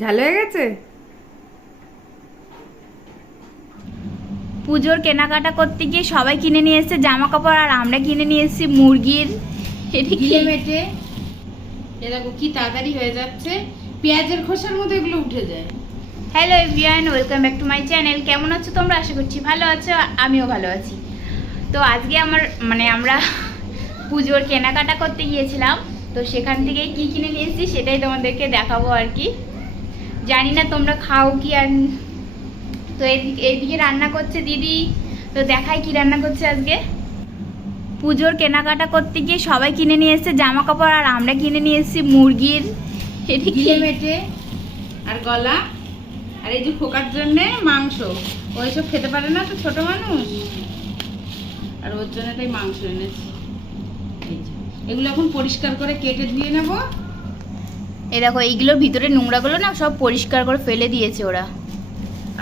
ঝাল হয়ে গেছে। পুজোর কেনাকাটা করতে গিয়ে সবাই কিনে নিয়ে এসেছে জামা কাপড়, আর আমরা কিনে নিয়ে এসেছি মুরগির গিলে মেটে। এ দেখো কি তাড়াতাড়ি হয়ে যাচ্ছে, পেঁয়াজের খোসার মতো এগুলো উঠে যায়। Hello everyone, welcome back to my channel. কেমন আছো তোমরা? আশা করছি ভালো আছো, আমিও ভালো আছি। তো আজকে আমরা পুজোর কেনাকাটা করতে গিয়েছিলাম, তো সেখান থেকে কি কিনে নিয়ে এসেছি সেটাই তোমাদেরকে দেখাবো আর কি। জানি না তোমরা খাও কি। আর তো এইদিকে রান্না করছে দিদি, তো দেখাই কি রান্না করছে আজকে। পুজোর কেনাকাটা করতে গিয়ে সবাই কিনে নিয়ে এসেছে জামা কাপড়, আর আমরা কিনে নিয়ে এসেছি মুরগির গিলে মেটে আর গলা, আর এই যে খোকার জন্য মাংস। ওইসব খেতে পারে না তো ছোট মানুষ, আর ওর জন্য তাই মাংস এনেছি। এগুলো এখন পরিষ্কার করে কেটে ধুয়ে নেব। এই দেখো এইগুলোর ভিতরে নোংরাগুলো না সব পরিষ্কার করে ফেলে দিয়েছে ওরা।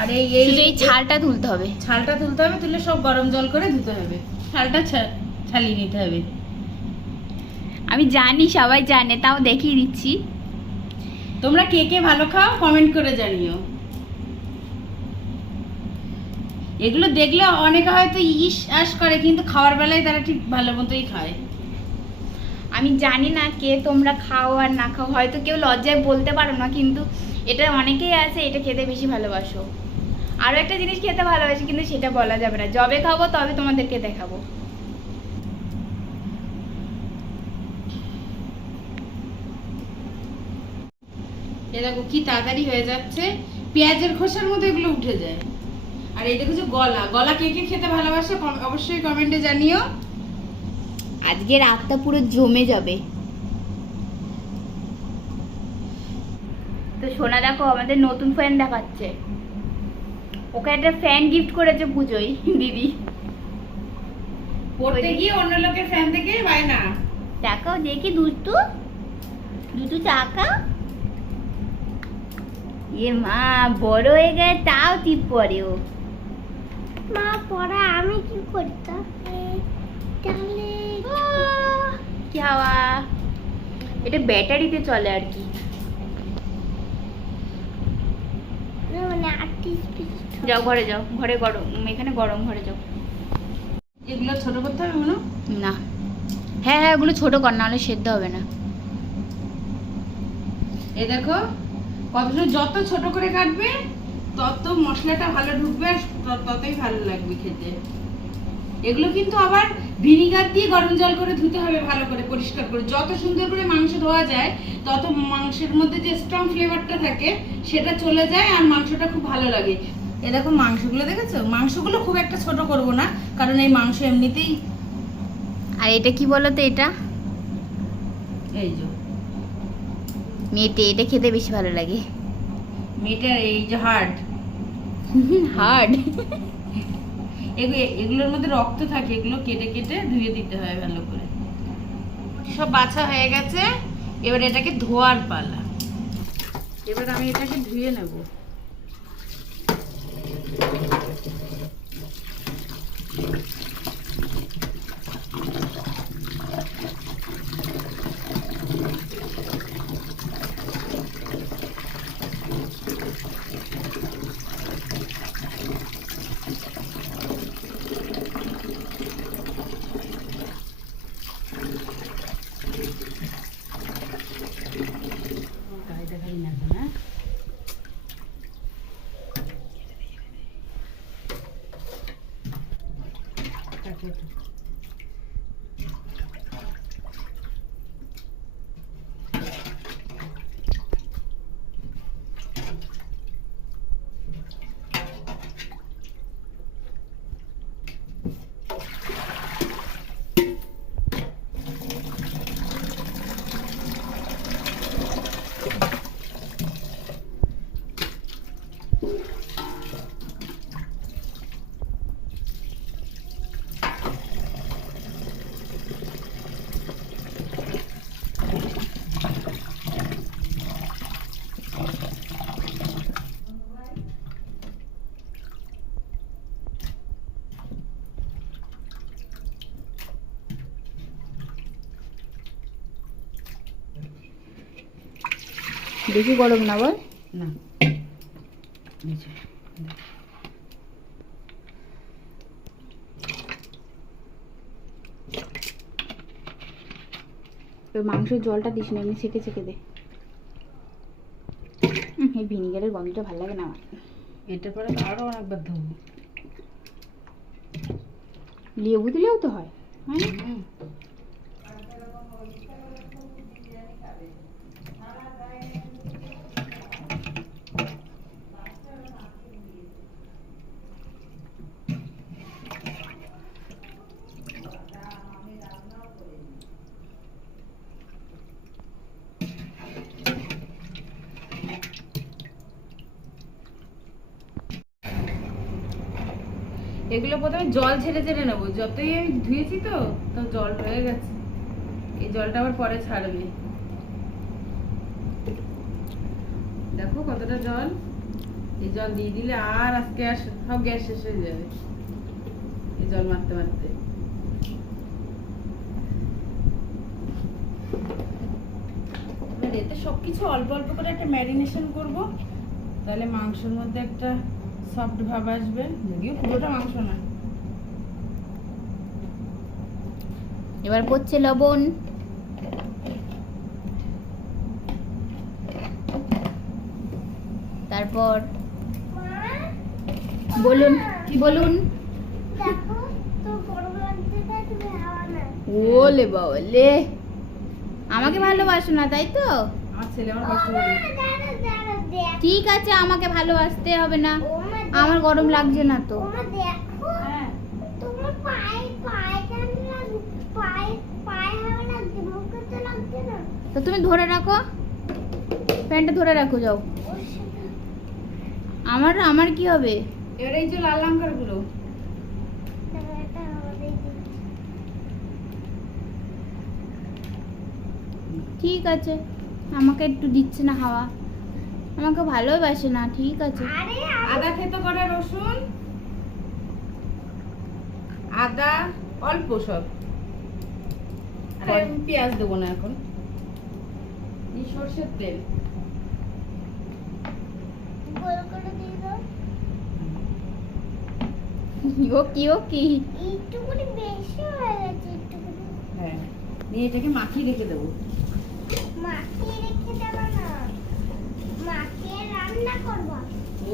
আর শুধু এই ছালটা তুলতে হবে। ছালটা তুলতে হবে, তুলে সব গরম জল করে ধুতে হবে। ছালটা ছালিয়ে নিতে হবে। আমি জানি সবাই জানে, তাও দেখিয়ে দিচ্ছি। তোমরা কে কে ভালো খাও কমেন্ট করে জানিও। এগুলো দেখলে অনেকে হয়তো ইস আস করে, কিন্তু খাওয়ার বেলায় তারা ঠিক ভালো মতোই খায়। আমি জানি না কে তোমরা খাও আর না খাও, হয়তো কেউ লজ্জায় বলতে পারো না, কিন্তু এটা অনেকেই আছে এটা খেতে বেশি ভালোবাসো। আরও একটা জিনিস খেতে ভালোবাসি, কিন্তু সেটা বলা যাবে না, যবে খাবো তবে তোমাদেরকে দেখাবো। এ দেখো কি তাড়াতাড়ি হয়ে যাচ্ছে, পেঁয়াজের খোসার মতো এগুলো উঠে যায়। আর এই দেখো যে গলা, গলা কে কে খেতে ভালোবাসে অবশ্যই কমেন্টে জানিও। আজকে রাতটা পুরো জমে যাবে। তো সোনা দেখো আমাদের নতুন ফ্যান দেখাচ্ছে, ওকে একটা ফ্যান গিফট করেছে পুজোয় দিদি। পড়তে গিয়ে অন্য লোকের ফ্যান থেকে বায়না। দেখাও দেখি দুষ্টু দুষ্টু চাকা। এ মা বড় হয়ে গেছে তাও টিপ পরে ও। মা পড়া আমি কি করতাম তাহলে কি হাওয়া। এটা ব্যাটারিতে চলে আর কি। যাও ঘরে যাও, ঘরে গরম, এখানে গরম, ঘরে যাও। এগুলো ছোট করতে হবে মনে না, হ্যাঁ হ্যাঁ ওগুলো ছোট কর, নাহলে সেদ্ধ হবে না। এ দেখো কতটা, যত ছোট করে কাটবে তত মশলাটা ভালো ঢুকবে, আর ততই ভালো লাগবে খেতে। এগুলো কিন্তু আবার ভিনিগার দিয়ে গরম জল করে ধুতে হবে, ভালো করে পরিষ্কার করে। যত সুন্দর করে মাংস ধোয়া যায় তত মাংসের মধ্যে যে স্ট্রং ফ্লেভারটা থাকে সেটা চলে যায়, আর মাংসটা খুব ভালো লাগে। এ দেখো মাংসগুলো দেখেছো, মাংসগুলো খুব একটা ছোট করব না, কারণ এই মাংস এমনিতেই। আর এটা কি বলো তো, এটা এই যে মেটে, এটা খেতে বেশি ভালো লাগে। মেয়েটার এই যে হার্ড হার্ড। এগুলোর মধ্যে রক্ত থাকে, এগুলো কেটে কেটে ধুয়ে দিতে হয় ভালো করে। সব বাছা হয়ে গেছে, এবার এটাকে ধোয়ার পালা। এবার আমি এটাকে ধুয়ে নেব। বেশি গরম না বল। না নিচে মাংসের জলটা দিস না, এমনি ছেঁকে ছেঁকে দে। এই ভিনিগারের গন্ধটা ভালো লাগে না আমার। এটা পরে আরো অনেকবার ধোবো। লেবু দিলেও তো হয়। এগুলো প্রথমে জল ছেড়ে ছেড়ে নেবো, যতই আমি ধুয়েছি তো তো জল হয়ে গেছে, এই জলটা আবার পরে ছাড়বে। দেখো কতটা জল, এই জল দিয়ে দিলে আর আজকে আর সব গ্যাস শেষ হয়ে যাবে এই জল মারতে মারতে। এতে সবকিছু অল্প অল্প করে একটা ম্যারিনেশন করব, তাহলে মাংসের মধ্যে একটা সফট ভাব আসবে, যদিও পুরোটা মাংস না। এবার পড়ছে লবণ, তারপর বলুন কি বলুন। ওলে বাবলে, আমাকে ভালোবাসো না তাই তো? আমার ছেলে আমার কষ্ট করে। ঠিক আছে, আমাকে ভালোবাসতে হবে না, আমার গরম লাগছে না তো। হ্যাঁ তো তুমি ধরে রাখো, প্যান্টটা ধরে রাখো, যাও। আমার আমার কি হবে? এবার এই যে লাল লঙ্কার গুলো, ঠিক আছে, আমাকে একটু দিচ্ছে না হাওয়া, আমাকে ভালোবাসে না, ঠিক আছে। আদা থেতো করা রসুন, আদা অল্প সব, আর আমি পেঁয়াজ দেবো না এখন, এই সরষের তেল। ও কি হ্যাঁ, নিয়ে এটাকে মাখিয়ে রেখে দেবো।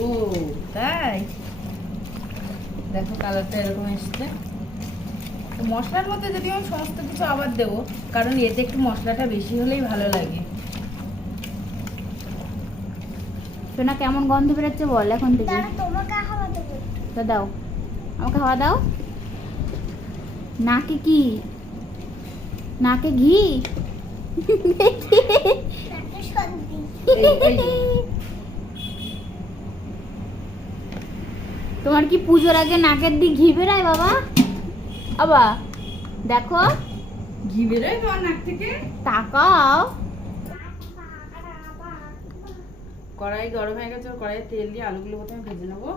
ও তাই, দেখো কালারটা এরকম এসছে। তো মশলার মধ্যে যদি আমি সমস্ত কিছু আবার দেবো, কারণ এতে একটু মশলাটা বেশি হলেই ভালো লাগে। শোনা কেমন গন্ধ বেরোচ্ছে বল এখন থেকে। তো দাও, আমাকে হাওয়া দাও। নাকে কি? নাকে ঘি? এই যে, তোমার কি পুজোর আগে নাকের দিক ঘি বেরায় বাবা? বাবা দেখো, ঘি বেরোয় তোমার নাক থেকে? তাকাও। কড়াই গরম হয়ে গেছে, কড়াইয়ে তেল দিয়ে আলুগুলো প্রথমে ভেজে নেবো।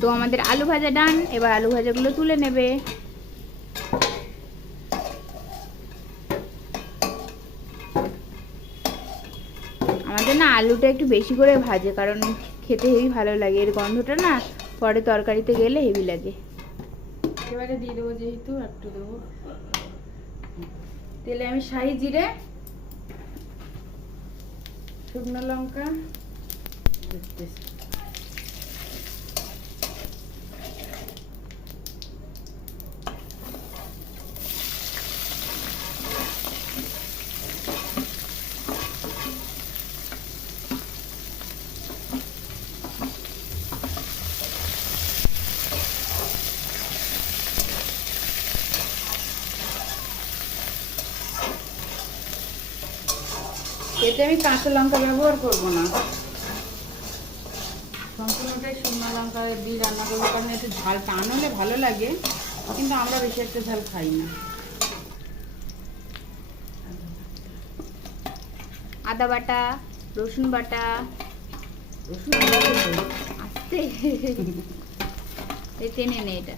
তো আমাদের আলু ভাজা ডান, এবার আলু ভাজাগুলো তুলে নেবে। আমাদের না আলুটা একটু বেশি করে ভাজে, কারণ খেতে হেভি ভালো লাগে, এর গন্ধটা না পরে তরকারিতে গেলে হেভি লাগে। এবারে দিয়ে দেবো, যেহেতু একটু দেবো তেলে, আমি শাহি জিরে, শুকনো লঙ্কা, এতে আমি কাঁচা লঙ্কা ব্যবহার করবো না, সম্পূর্ণটাই শুকনো লঙ্কা দিয়ে রান্না করবো, কারণ একটু ঝাল টান হলে ভালো লাগে, কিন্তু আমরা বেশি একটা ঝাল খাই না। আদা বাটা, রসুন বাটা, রসুন আস্তে এই টেনে নে এটা।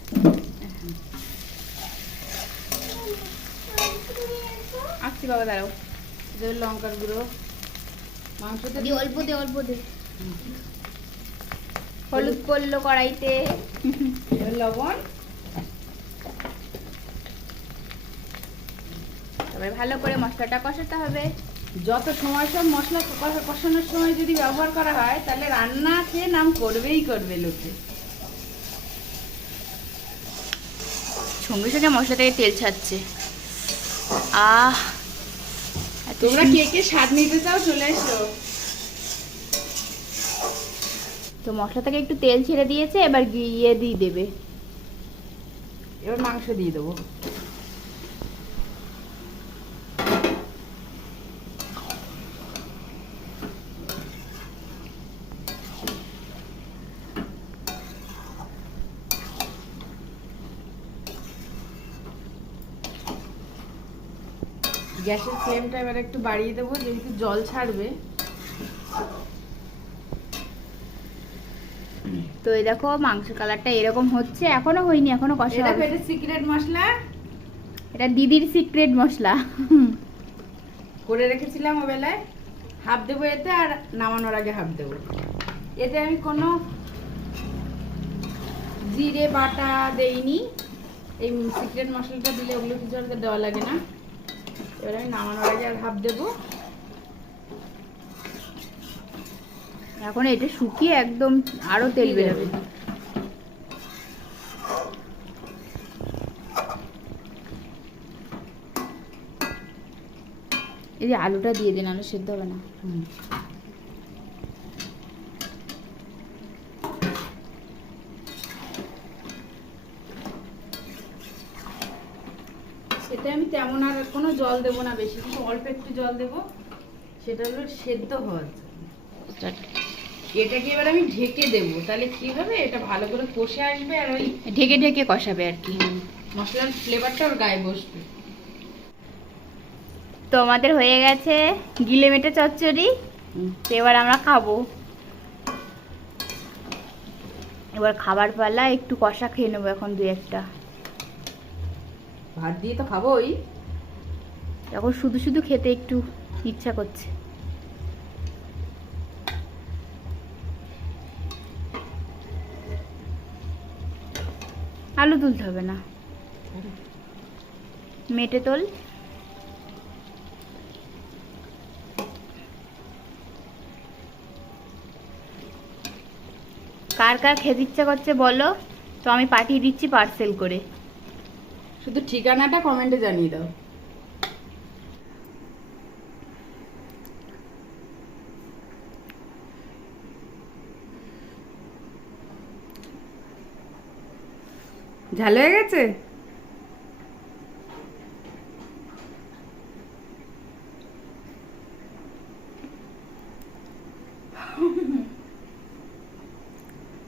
আসছি বাবা, দাঁড়াও। লঙ্কার গুঁড়ো, মাংসটা দি অল্প দে, অল্প দে। হলুদ পড়লো কড়াইতে, লবণ, তবে ভালো করে মশলাটা কষাতে হবে। যত সময় সব মশলা কষানোর সময় যদি ব্যবহার করা হয় তাহলে রান্না খেয়ে নাম করবেই করবে লোকে। সঙ্গে সঙ্গে মশলা থেকে তেল ছাড়ছে। তোমরা কে কে স্বাদ নিতে চাও চলে এসো। তো মশলা থেকে একটু তেল ছেড়ে দিয়েছে, এবার গিয়ে দিয়ে দেবে। এবার মাংস দিয়ে দেবো। গ্যাসের ফ্লেমটা এবার একটু বাড়িয়ে দেবো, যেহেতু জল ছাড়বে। তো এই দেখো মাংস কালারটা এরকম হচ্ছে, এখনো হয়নি, এখনো কষা এটা হবে। পেটের সিক্রেট মশলা, এটা দিদির সিক্রেট মশলা করে রেখেছিলাম ওবেলায়। হাফ দেবো এতে, আর নামানোর আগে হাফ দেবো। এতে আমি কোনো জিরে বাটা দেইনি, এই সিক্রেট মশলাটা দিলে ওগুলো কিছু আর দেওয়া লাগে না। এবার আমি নামানোর আগে আর হাফ দেবো। এখন এটা শুকিয়ে একদম আরো তেল বেরোবে। এই যে আলুটা দিয়ে দিন, আলু সেদ্ধ হবে না। সেটা আমি তেমন আর কোনো জল দেবো না বেশি, কিন্তু অল্প একটু জল দেবো, সেটা হলো সেদ্ধ হওয়ার জন্য। এটাকে এবার আমি ঢেকে দেবো, তাহলে কি হবে, এটা ভালো করে কষে আসবে, আর ওই ঢেকে ঢেকে কষাবে আর কি, মশলার ফ্লেভারটা ওর গায়ে বসবে। তো আমাদের হয়ে গেছে গিলে মেটে চচ্চড়ি। তো এবার আমরা খাবো। এবার খাবার পালা, একটু কষা খেয়ে নেবো এখন দু একটা। ভাত দিয়ে তো খাবোই, এখন শুধু শুধু খেতে একটু ইচ্ছা করছে। আলু তুলতে হবে না, মেটে তোল। কার কার খেতে ইচ্ছা করছে বলো, তো আমি পাঠিয়ে দিচ্ছি পার্সেল করে। শুধু ঠিকানাটা কমেন্টে জানিয়ে দাও। ঝাল হয়ে গেছে?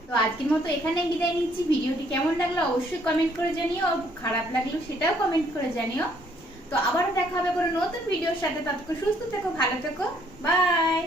তো আজকের মতো এখানেই বিদায় নিচ্ছি। ভিডিওটি কেমন লাগলো অবশ্যই কমেন্ট করে জানিও, খারাপ লাগলো সেটাও কমেন্ট করে জানিও। তো আবারও দেখা হবে কোনো নতুন ভিডিওর সাথে। ততক্ষণ সুস্থ থেকো, ভালো থেকো, বাই।